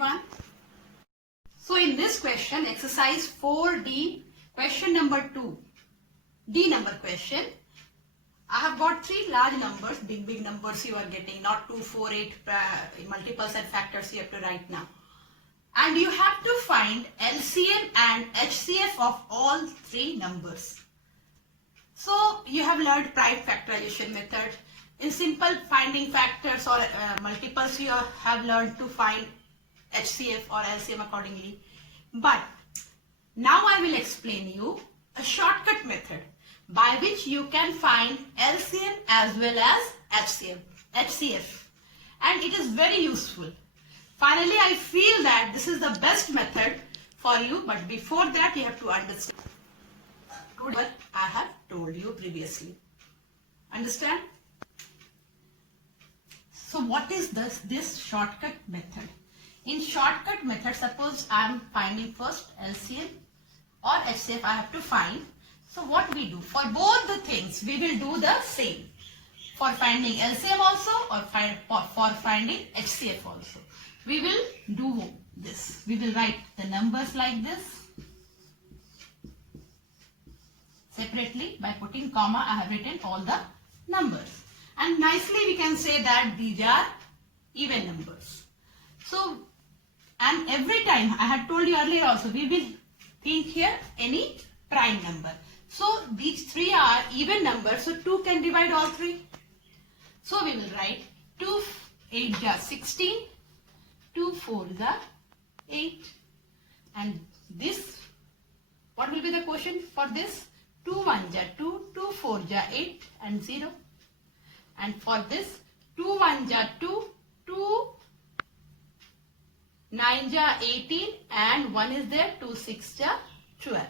everyone. So in this question, exercise 4D, question number 2, D number question, I have got three large numbers, big numbers you are getting, not 2, 4, 8 multiples and factors you have to write now. And you have to find LCM and HCF of all three numbers. So you have learned prime factorization method. In simple finding factors or multiples, you have learned to find HCF or LCM accordingly. But now I will explain you a shortcut method by which you can find LCM as well as HCF. And it is very useful. Finally, I feel that this is the best method for you, but before that you have to understand what I have told you previously. Understand? So what is this shortcut method? In shortcut method, suppose I am finding first LCM or HCF I have to find. So what we do? For both the things, we will do the same. For finding LCM also or for finding HCF also. We will do this. We will write the numbers like this. Separately, by putting comma, I have written all the numbers. And nicely we can say that these are even numbers. So, and every time, I had told you earlier also, we will think here any prime number. So, these three are even numbers, so 2 can divide all three. So, we will write 2 8 is 16, 2 4 is 8. And this, what will be the quotient for this? 2 1 is 2, 2 4 is 8 and 0. And for this, 2 1 is 2, 2 9 is 18 and 1 is there, 2 6 is 12.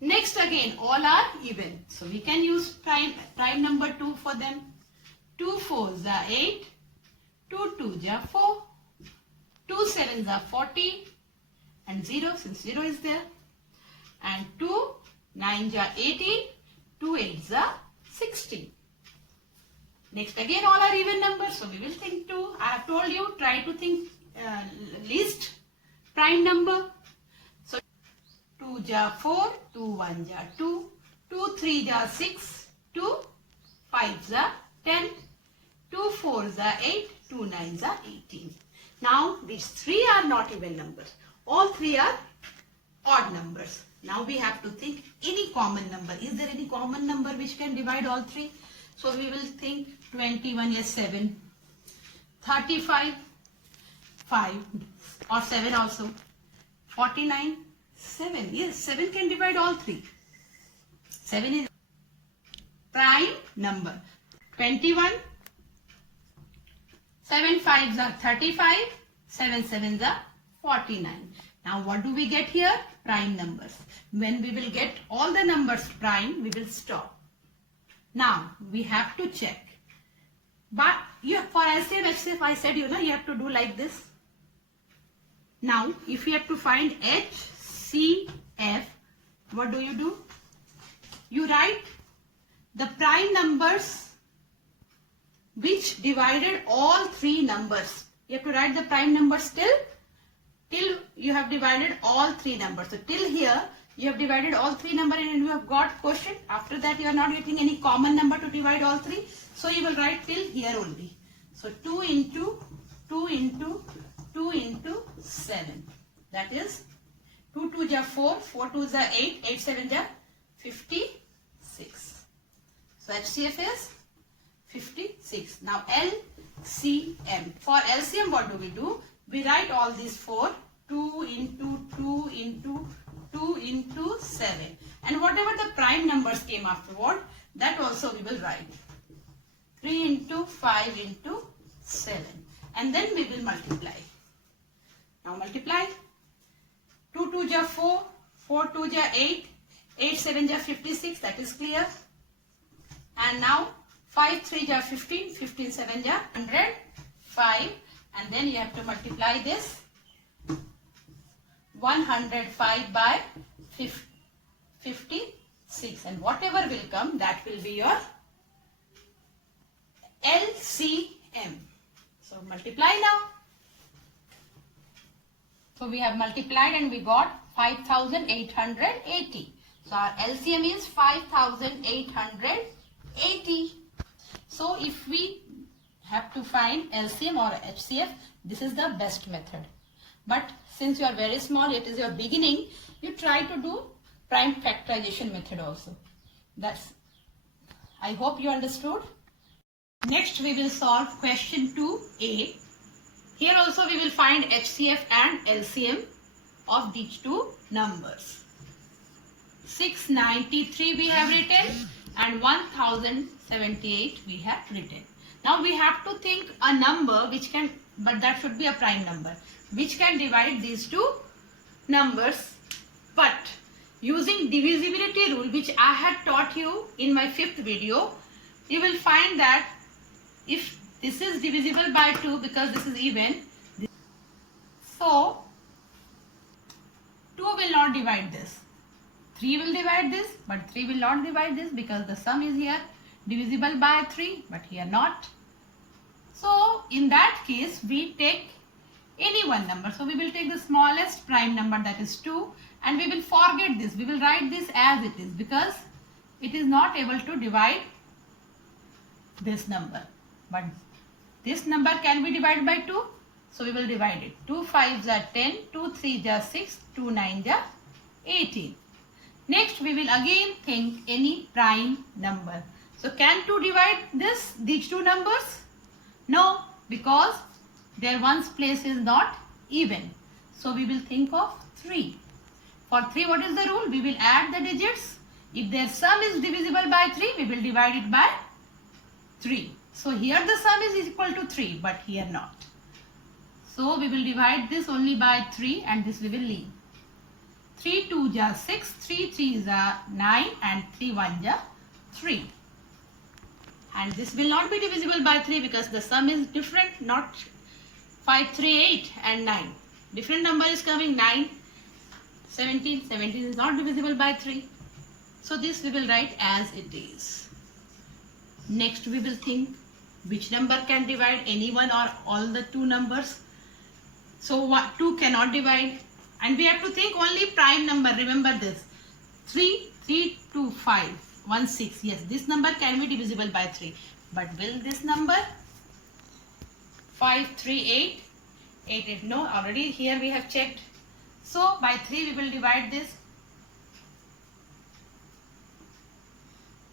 Next again, all are even. So we can use prime number 2 for them. 2 4 is 8, 2 2 is 4, 2 7 is 40 and 0 since 0 is there. And 2 9 is 18, 2 8 is 16. Next again all are even numbers, so we will think 2. I have told you, try to think least prime number. So 2 is 4, 2 1 is 2, 2 3 is 6, 2 5 is 10, 2 4 is 8, 2 9 is 18. Now these three are not even numbers. All three are odd numbers. Now we have to think any common number. Is there any common number which can divide all three? So we will think 21 is 7, 35, 5 or 7 also, 49, 7. Yes, 7 can divide all three. 7 is prime number. 21, 7 5s are 35, 7 7s are 49. Now what do we get here? Prime numbers. When we will get all the numbers prime, we will stop. Now we have to check. But for LCM, HCF, I said you have to do like this. Now if you have to find HCF, what do? You write the prime numbers which divided all three numbers. You have to write the prime numbers till you have divided all three numbers. So till here you have divided all three numbers and you have got quotient. After that you are not getting any common number to divide all three. So you will write till here only. So 2 into 2 into 2 into 7. That is 2 2 is 4, 4 2 is 8, 8 7 is 56. So HCF is 56. Now LCM. For LCM what do? We write all these 4. 2 into 2 into 2 into 7. And whatever the prime numbers came afterward, that also we will write. 3 into 5 into 7. And then we will multiply. Now multiply. 2 2 is 4, 4 2 is 8, 8 7 is 56, that is clear. And now 5 3 is 15, 15 7 is 105. And then you have to multiply this. 105 by 56, and whatever will come, that will be your LCM. So multiply now. So we have multiplied and we got 5880. So our LCM is 5880. So if we have to find LCM or HCF, this is the best method. But since you are very small, it is your beginning, you try to do prime factorization method also. I hope you understood. Next we will solve question 2a. Here also we will find HCF and LCM of these two numbers. 693 we have written and 1078 we have written. Now we have to think a number which can, but that should be a prime number, which can divide these two numbers. But using divisibility rule, which I had taught you in my 5th video, you will find that if this is divisible by 2 because this is even, so 2 will not divide this. 3 will divide this, but 3 will not divide this because the sum is here divisible by 3, but here not. So in that case, we take any one number. So we will take the smallest prime number, that is 2, and we will forget this. We will write this as it is because it is not able to divide this number. But this number can be divided by 2. So we will divide it. 2 5s are 10, 2 3s are 6, 2 9s are 18. Next we will again think any prime number. So can 2 divide these two numbers? No, because their ones place is not even. So we will think of 3. For 3, what is the rule? We will add the digits. If their sum is divisible by 3, we will divide it by 3. So here the sum is equal to 3, but here not. So we will divide this only by 3 and this we will leave. 3 2s are 6, 3 3s are 9 and 3 1s are 3. And this will not be divisible by 3 because the sum is different, not 5 3 8 and 9. Different number is coming, 9 17. 17 is not divisible by 3. So this we will write as it is. Next we will think which number can divide any one or all the two numbers. So 2 cannot divide, and we have to think only prime number. Remember this, 3 3 2 5 1 6. Yes, this number can be divisible by 3, but will this number 5 3 8 8 8? No, already here we have checked. So by 3 we will divide this.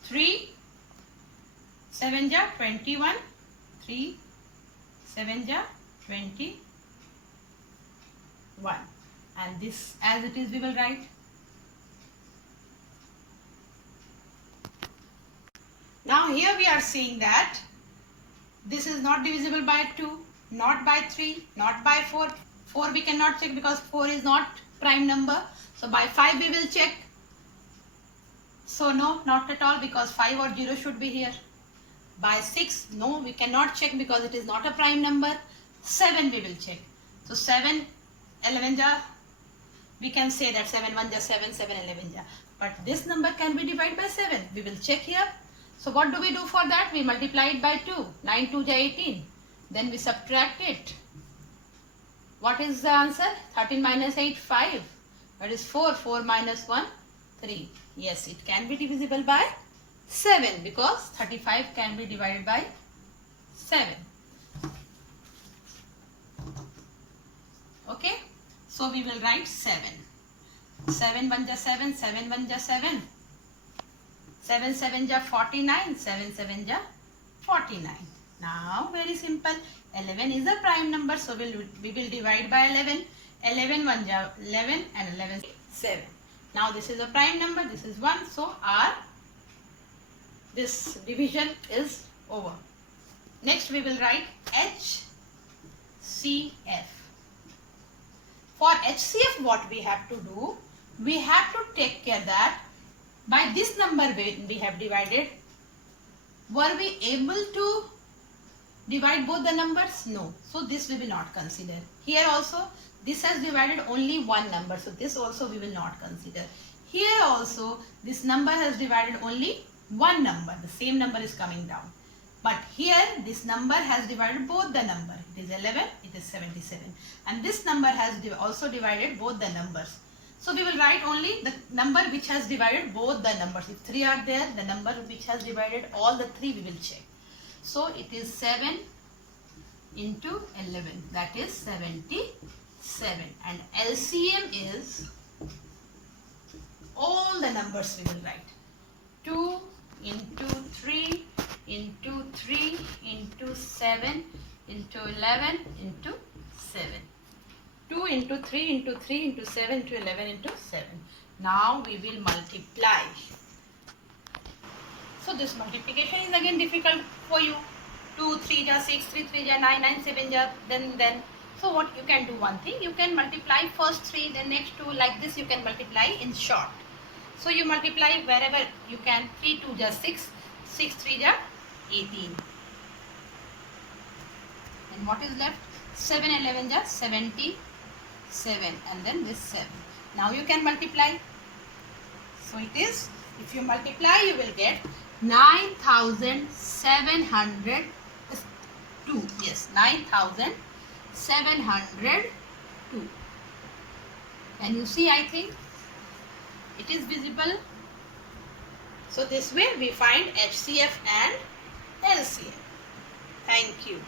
3 7s are 21, 3 7s are 21, and this as it is we will write. Now here we are seeing that this is not divisible by 2, not by 3, not by 4. 4 we cannot check because 4 is not prime number. So by 5 we will check. So no, not at all, because 5 or 0 should be here. By 6, no, we cannot check because it is not a prime number. 7 we will check. So 7 11 ja, we can say that 7 1 ja 7, 7 11 ja. But this number can be divided by 7. We will check here. So what do we do for that? We multiply it by 2. 9 2 ja 18. Then we subtract it. What is the answer? 13 minus 8, 5. That is 4. 4 minus 1, 3. Yes, it can be divisible by 7 because 35 can be divided by 7. Okay. So we will write 7. 7 1 ja 7, 7 1 ja 7. 7 7 ja 49, 7 7 ja 49. Now very simple. 11 is a prime number, so we will divide by 11. 11 1 ja 11 and 11 7. Now this is a prime number, this is 1, so this division is over. Next we will write HCF. For HCF what we have to do? We have to take care that by this number we have divided, were we able to divide both the numbers? No. So this we will not consider. Here also this has divided only one number, so this also we will not consider. Here also this number has divided only one number, the same number is coming down. But here this number has divided both the number. It is 11, it is 77. And this number has also divided both the numbers. So we will write only the number which has divided both the numbers. If 3 are there, the number which has divided all the 3 we will check. So it is 7 into 11, that is 77. And LCM is, all the numbers we will write. 2 into 3 into 3 into 7 into 11 into 7. 2 into 3 into 3 into 7 into 11 into 7. Now we will multiply. So this multiplication is again difficult for you. 2 3 ja 6, 3 3 ja 9, 9 7 ja then. So what you can do, one thing, you can multiply first 3, then next 2, like this you can multiply in short. So you multiply wherever you can. 3 2 ja 6, 6 3 ja 18. And what is left? 7 11 ja 77, and then this 7. Now you can multiply. So it is, if you multiply you will get 9,702. Yes, 9,702. Can you see? I think it is visible. So this way we find HCF and LCM. Thank you.